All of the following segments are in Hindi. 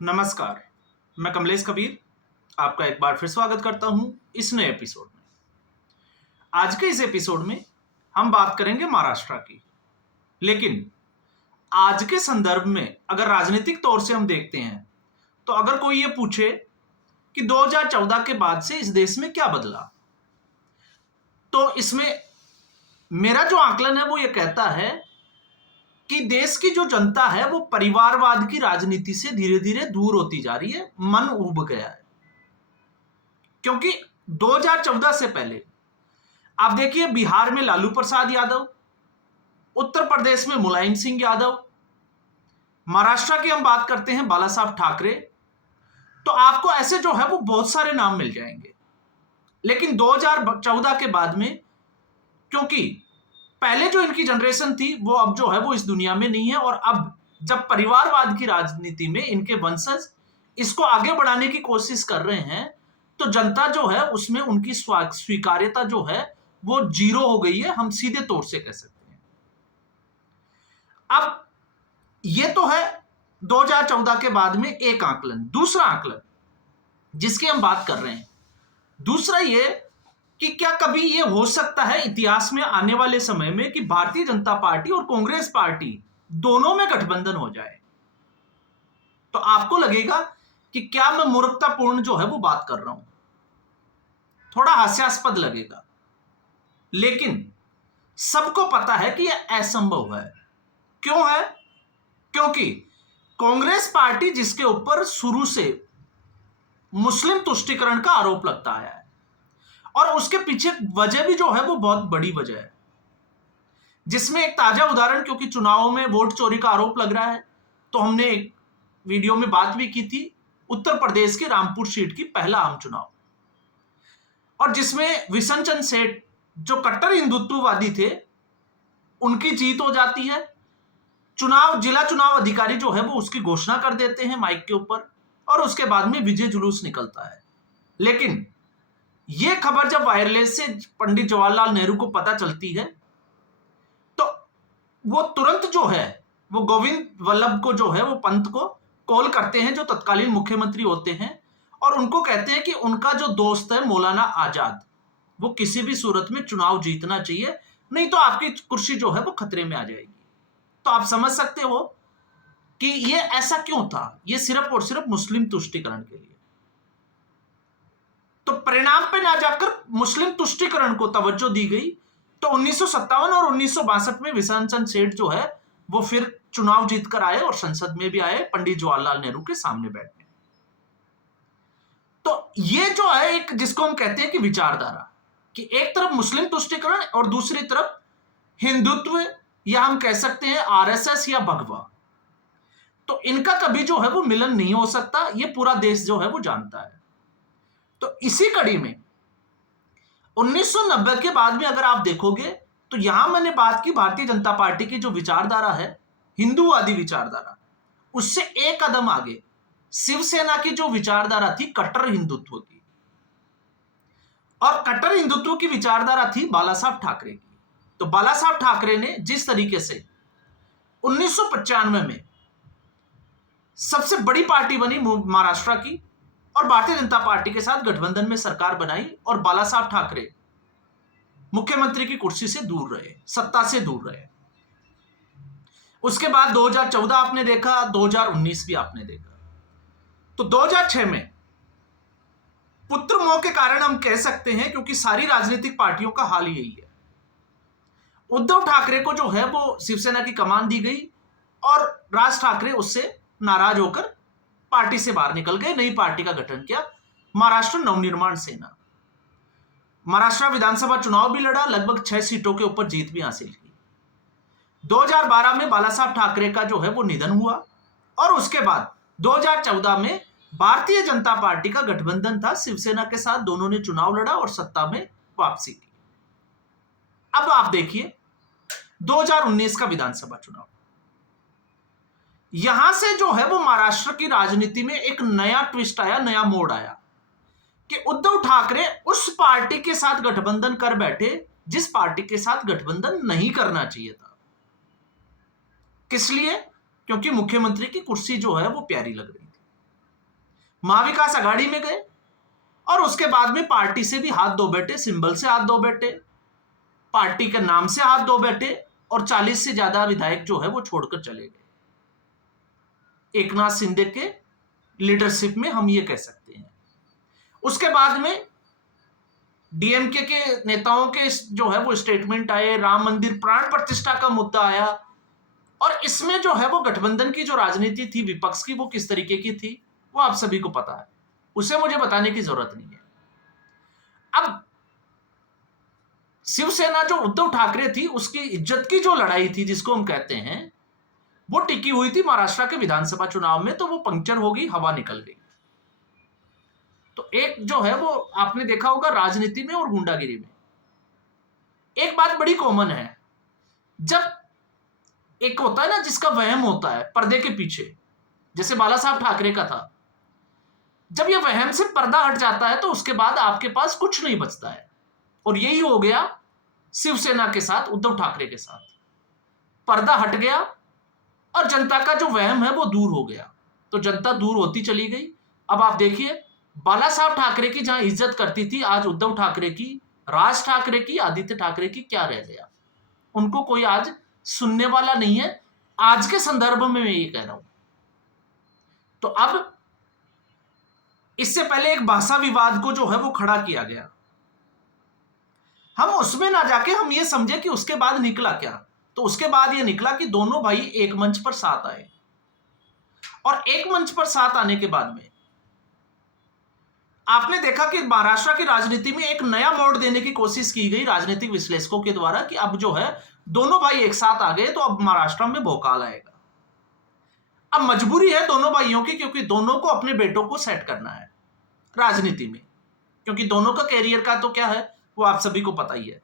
नमस्कार, मैं कमलेश कबीर आपका एक बार फिर स्वागत करता हूं इस नए एपिसोड में। आज के इस एपिसोड में हम बात करेंगे महाराष्ट्र की। लेकिन आज के संदर्भ में अगर राजनीतिक तौर से हम देखते हैं, तो अगर कोई ये पूछे कि 2014 के बाद से इस देश में क्या बदला, तो इसमें मेरा जो आकलन है वो ये कहता है कि देश की जो जनता है वो परिवारवाद की राजनीति से धीरे धीरे दूर होती जा रही है, मन उब गया है। क्योंकि 2014 से पहले आप देखिए, बिहार में लालू प्रसाद यादव, उत्तर प्रदेश में मुलायम सिंह यादव, महाराष्ट्र की हम बात करते हैं बाला साहब ठाकरे, तो आपको ऐसे जो है वो बहुत सारे नाम मिल जाएंगे। लेकिन 2014 के बाद में, क्योंकि पहले जो इनकी जनरेशन थी वो अब जो है वो इस दुनिया में नहीं है, और अब जब परिवारवाद की राजनीति में इनके वंशज इसको आगे बढ़ाने की कोशिश कर रहे हैं, तो जनता जो है उसमें उनकी स्वीकार्यता जो है वो जीरो हो गई है, हम सीधे तौर से कह सकते हैं। अब ये तो है 2014 के बाद में एक आकलन। दूसरा आकलन जिसकी हम बात कर रहे हैं, दूसरा ये कि क्या कभी ये हो सकता है इतिहास में आने वाले समय में कि भारतीय जनता पार्टी और कांग्रेस पार्टी दोनों में गठबंधन हो जाए। तो आपको लगेगा कि क्या मैं मूर्खतापूर्ण जो है वो बात कर रहा हूं, थोड़ा हास्यास्पद लगेगा, लेकिन सबको पता है कि यह असंभव है। क्यों है? क्योंकि कांग्रेस पार्टी जिसके ऊपर शुरू से मुस्लिम तुष्टीकरण का आरोप लगता है, और उसके पीछे वजह भी जो है वो बहुत बड़ी वजह है, जिसमें एक ताजा उदाहरण, क्योंकि चुनावों में वोट चोरी का आरोप लग रहा है, तो हमने एक वीडियो में बात भी की थी उत्तर प्रदेश की रामपुर सीट की पहला आम चुनाव, और जिसमें विशन चंद सेठ जो कट्टर हिंदुत्ववादी थे उनकी जीत हो जाती है। जिला चुनाव अधिकारी जो है वो उसकी घोषणा कर देते हैं माइक के ऊपर, और उसके बाद में विजय जुलूस निकलता है। लेकिन यह खबर जब वायरलेस से पंडित जवाहरलाल नेहरू को पता चलती है, तो वो तुरंत जो है वो गोविंद वल्लभ को जो है वो पंत को कॉल करते हैं, जो तत्कालीन मुख्यमंत्री होते हैं, और उनको कहते हैं कि उनका जो दोस्त है मौलाना आजाद, वो किसी भी सूरत में चुनाव जीतना चाहिए, नहीं तो आपकी कुर्सी जो है वो खतरे में आ जाएगी। तो आप समझ सकते हो कि ये ऐसा क्यों था, ये सिर्फ और सिर्फ मुस्लिम तुष्टीकरण के लिए। तो परिणाम पे ना जाकर मुस्लिम तुष्टीकरण को तवज्जो दी गई। तो 1957 और 1962 में विशन चंद सेठ जो है वो फिर चुनाव जीत कर आए और संसद में भी आए पंडित जवाहरलाल नेहरू के सामने बैठने। तो ये जो है एक, जिसको हम कहते हैं कि विचारधारा, कि एक तरफ मुस्लिम तुष्टीकरण और दूसरी तरफ हिंदुत्व, या हम कह सकते हैं आरएसएस या भगवा, तो इनका कभी जो है वो मिलन नहीं हो सकता, ये पूरा देश जो है वो जानता है। तो इसी कड़ी में 1990 के बाद में अगर आप देखोगे, तो यहां मैंने बात की भारतीय जनता पार्टी की जो विचारधारा है, हिंदूवादी विचारधारा, उससे एक कदम आगे शिवसेना की जो विचारधारा थी कट्टर हिंदुत्व की, और कट्टर हिंदुत्व की विचारधारा थी बाला साहब ठाकरे की। तो बाला साहब ठाकरे ने जिस तरीके से 1995 में सबसे बड़ी पार्टी बनी महाराष्ट्र की, और भारतीय जनता पार्टी के साथ गठबंधन में सरकार बनाई, और बाला साहब ठाकरे मुख्यमंत्री की कुर्सी से दूर रहे, सत्ता से दूर रहे। उसके बाद 2014 आपने देखा, 2019 भी आपने देखा। तो 2006 में पुत्र मोह के कारण हम कह सकते हैं, क्योंकि सारी राजनीतिक पार्टियों का हाल यही है, उद्धव ठाकरे को जो है वो शिवसेना की कमान दी गई, और राज ठाकरे उससे नाराज होकर पार्टी से बाहर निकल गए, नई पार्टी का गठन किया, महाराष्ट्र नवनिर्माण सेना। महाराष्ट्र विधानसभा चुनाव भी लड़ा, लगभग 6 सीटों के ऊपर जीत भी हासिल की। 2012 में बाला साहब ठाकरे का जो है वो निधन हुआ, और उसके बाद 2014 में भारतीय जनता पार्टी का गठबंधन था शिवसेना के साथ, दोनों ने चुनाव लड़ा और सत्ता में वापसी की। अब आप देखिए 2019 का विधानसभा चुनाव, यहां से जो है वो महाराष्ट्र की राजनीति में एक नया ट्विस्ट आया, नया मोड़ आया, कि उद्धव ठाकरे उस पार्टी के साथ गठबंधन कर बैठे जिस पार्टी के साथ गठबंधन नहीं करना चाहिए था। किस लिए? क्योंकि मुख्यमंत्री की कुर्सी जो है वो प्यारी लग रही थी। महाविकास आघाड़ी में गए और उसके बाद में पार्टी से भी हाथ धो बैठे, सिंबल से हाथ धो बैठे, पार्टी के नाम से हाथ धो बैठे और 40 से ज्यादा विधायक जो है वो छोड़कर चले गए। एकनाथ शिंदे के लीडरशिप में हम ये कह सकते हैं। उसके बाद में डीएमके के नेताओं के जो है वो स्टेटमेंट आए, राम मंदिर प्राण प्रतिष्ठा का मुद्दा आया और इसमें जो है वो गठबंधन की जो राजनीति थी विपक्ष की वो किस तरीके की थी वो आप सभी को पता है, उसे मुझे बताने की जरूरत नहीं है। अब शिवसेना जो उद्धव ठाकरे थी उसकी इज्जत की जो लड़ाई थी जिसको हम कहते हैं वो टिकी हुई थी महाराष्ट्र के विधानसभा चुनाव में, तो वो पंक्चर हो गई, हवा निकल गई। तो एक जो है वो आपने देखा होगा राजनीति में और गुंडागिरी में एक बात बड़ी कॉमन है, जब एक होता है ना जिसका वहम होता है पर्दे के पीछे, जैसे बाला साहब ठाकरे का था, जब ये वहम से पर्दा हट जाता है तो उसके बाद आपके पास कुछ नहीं बचता है। और यही हो गया शिवसेना के साथ, उद्धव ठाकरे के साथ। पर्दा हट गया और जनता का जो वहम है वो दूर हो गया, तो जनता दूर होती चली गई। अब आप देखिए बाला साहब ठाकरे की जहां इज्जत करती थी, आज उद्धव ठाकरे की, राज ठाकरे की, आदित्य ठाकरे की क्या रह गया? उनको कोई आज सुनने वाला नहीं है। आज के संदर्भ में मैं ये कह रहा हूं। तो अब इससे पहले एक भाषा विवाद को जो है वो खड़ा किया गया, हम उसमें ना जाके हम ये समझे कि उसके बाद निकला क्या। तो उसके बाद ये निकला कि दोनों भाई एक मंच पर साथ आए और एक मंच पर साथ आने के बाद में आपने देखा कि महाराष्ट्र की राजनीति में एक नया मोड़ देने की कोशिश की गई राजनीतिक विश्लेषकों के द्वारा कि अब जो है दोनों भाई एक साथ आ गए तो अब महाराष्ट्र में भौकाल आएगा। अब मजबूरी है दोनों भाइयों की, क्योंकि दोनों को अपने बेटों को सेट करना है राजनीति में, क्योंकि दोनों का कैरियर का तो क्या है वो आप सभी को पता ही है।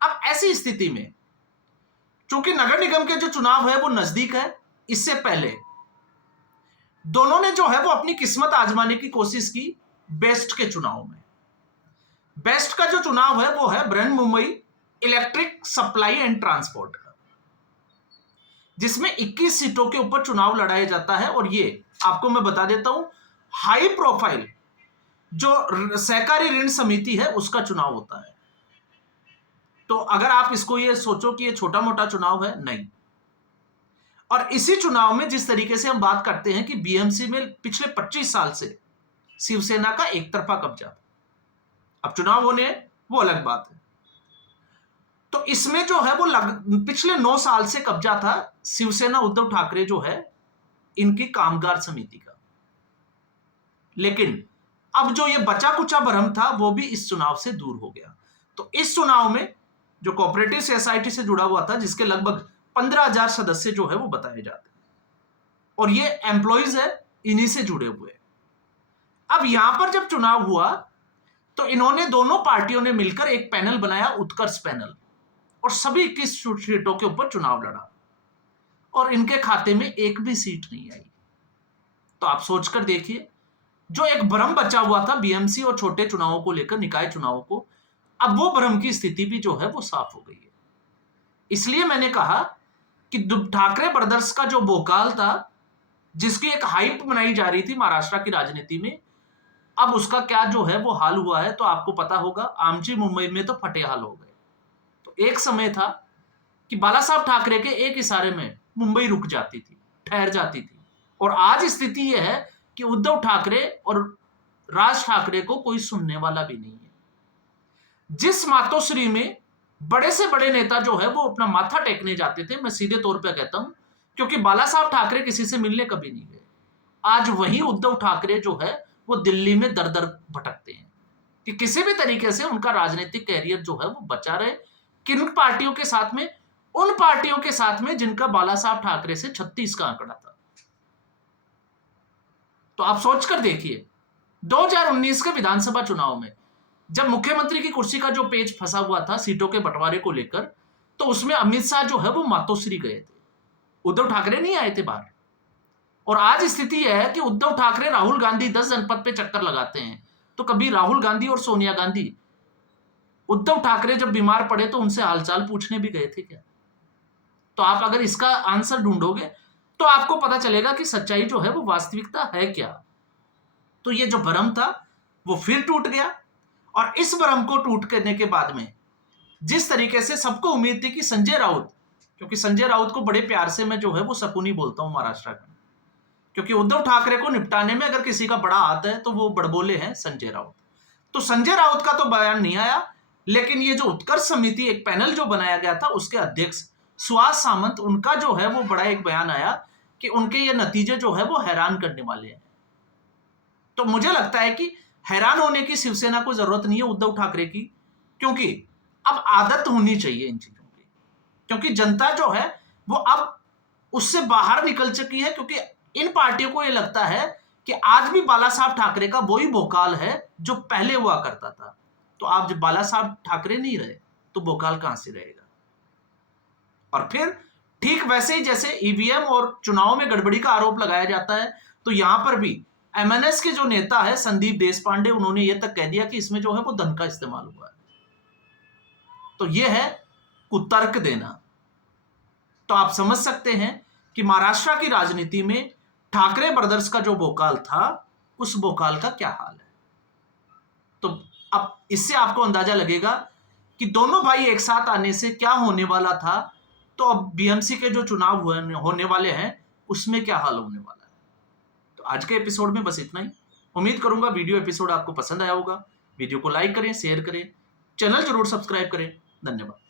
अब ऐसी स्थिति में चूंकि नगर निगम के जो चुनाव है वो नजदीक है, इससे पहले दोनों ने जो है वो अपनी किस्मत आजमाने की कोशिश की बेस्ट के चुनाव में। बेस्ट का जो चुनाव है वो है Brihan Mumbai electric supply and transport का, जिसमें 21 सीटों के ऊपर चुनाव लड़ाया जाता है। और ये आपको मैं बता देता हूं हाई प्रोफाइल जो सहकारी ऋण समिति है उसका चुनाव होता है। तो अगर आप इसको ये सोचो कि ये छोटा मोटा चुनाव है, नहीं। और इसी चुनाव में जिस तरीके से हम बात करते हैं कि बीएमसी में पिछले 25 साल से शिवसेना का एक तरफा कब्जा, अब चुनाव होने वो अलग बात है। तो इसमें जो है वो पिछले 9 साल से कब्जा था शिवसेना उद्धव ठाकरे जो है इनकी कामगार समिति का। लेकिन अब जो ये बचा कुचा भ्रम था वो भी इस चुनाव से दूर हो गया। तो इस चुनाव में जो कोऑपरेटिव सोसाइटी से जुड़ा हुआ था, जिसके लगभग 15,000 सदस्य जो है वो बताए जाते हैं और ये एम्प्लॉइज है, इन्हीं से जुड़े हुए। अब यहां पर जब चुनाव हुआ तो इन्होंने दोनों पार्टियों ने मिलकर एक पैनल बनाया, उत्कर्ष पैनल, और सभी 21 सीटों के ऊपर चुनाव लड़ा और इनके खाते में एक भी सीट नहीं आई। तो आप सोचकर देखिए, जो एक भ्रम बचा हुआ था बीएमसी और छोटे चुनावों को लेकर, निकाय चुनावों को, अब वो भ्रम की स्थिति भी जो है वो साफ हो गई है। इसलिए मैंने कहा कि ठाकरे ब्रदर्स का जो भोकाल था, जिसकी एक हाइप बनाई जा रही थी महाराष्ट्र की राजनीति में, अब उसका क्या जो है वो हाल हुआ है। तो आपको पता होगा आमची मुंबई में तो फटे हाल हो गए। तो एक समय था कि बाला साहब ठाकरे के एक इशारे में मुंबई रुक जाती थी, ठहर जाती थी। और आज स्थिति यह है कि उद्धव ठाकरे और राज ठाकरे को कोई सुनने वाला भी नहीं है। जिस मातोश्री में बड़े से बड़े नेता जो है वो अपना माथा टेकने जाते थे, मैं सीधे तौर पे कहता हूं, क्योंकि बाला साहब ठाकरे किसी से मिलने कभी नहीं गए, आज वही उद्धव ठाकरे जो है वो दिल्ली में दर दर भटकते हैं कि किसी भी तरीके से उनका राजनीतिक कैरियर जो है वो बचा रहे। किन पार्टियों के साथ में? उन पार्टियों के साथ में जिनका बाला साहब ठाकरे से 36 का आंकड़ा था। तो आप सोचकर देखिए 2019 के विधानसभा चुनाव में जब मुख्यमंत्री की कुर्सी का जो पेच फंसा हुआ था सीटों के बंटवारे को लेकर, तो उसमें अमित शाह जो है वो मातोश्री गए थे, उद्धव ठाकरे नहीं आए थे बाहर। और आज स्थिति यह है कि उद्धव ठाकरे राहुल गांधी 10 जनपद पे चक्कर लगाते हैं, तो कभी राहुल गांधी और सोनिया गांधी उद्धव ठाकरे जब बीमार पड़े तो उनसे हालचाल पूछने भी गए थे क्या? तो आप अगर इसका आंसर ढूंढोगे तो आपको पता चलेगा कि सच्चाई जो है वो वास्तविकता है क्या। तो ये जो भ्रम था वो फिर टूट गया। और इस भ्रम को टूट करने के बाद में जिस तरीके से सबको उम्मीद थी कि संजय राउत, क्योंकि संजय राउत को बड़े प्यार से मैं जो है वो शकुनी बोलता हूं महाराष्ट्र में, क्योंकि उद्धव ठाकरे को निपटाने में अगर किसी का बड़ा हाथ है तो वो बड़बोले हैं संजय राउत। तो संजय राउत का तो बयान नहीं आया, लेकिन ये जो उत्कर्ष समिति एक पैनल जो बनाया गया था उसके अध्यक्ष सुहास सामंत, उनका जो है वो बड़ा एक बयान आया कि उनके ये नतीजे जो है वो हैरान करने वाले हैं। तो मुझे लगता है कि हैरान होने की शिवसेना को जरूरत नहीं है उद्धव ठाकरे की, क्योंकि अब आदत होनी चाहिए इन चीजों की, क्योंकि जनता जो है वो अब उससे बाहर निकल चुकी है। क्योंकि इन पार्टियों को ये लगता है कि आज भी बाला साहब ठाकरे का वही भोकाल है जो पहले हुआ करता था। तो आप जब बाला साहब ठाकरे नहीं रहे तो भोकाल कहां से रहेगा? और फिर ठीक वैसे ही जैसे ईवीएम और चुनाव में गड़बड़ी का आरोप लगाया जाता है, तो यहां पर भी एमएनएस के जो नेता है संदीप देशपांडे, उन्होंने यह तक कह दिया कि इसमें जो है वो धन का इस्तेमाल हुआ है। तो यह है कुतर्क देना। तो आप समझ सकते हैं कि महाराष्ट्र की राजनीति में ठाकरे ब्रदर्स का जो भोकाल था उस भोकाल का क्या हाल है। तो अब इससे आपको अंदाजा लगेगा कि दोनों भाई एक साथ आने से क्या होने वाला था। तो अब बीएमसी के जो चुनाव होने वाले हैं उसमें क्या हाल होने वाला है। तो आज के एपिसोड में बस इतना ही। उम्मीद करूंगा वीडियो एपिसोड आपको पसंद आया होगा। वीडियो को लाइक करें, शेयर करें, चैनल जरूर सब्सक्राइब करें। धन्यवाद।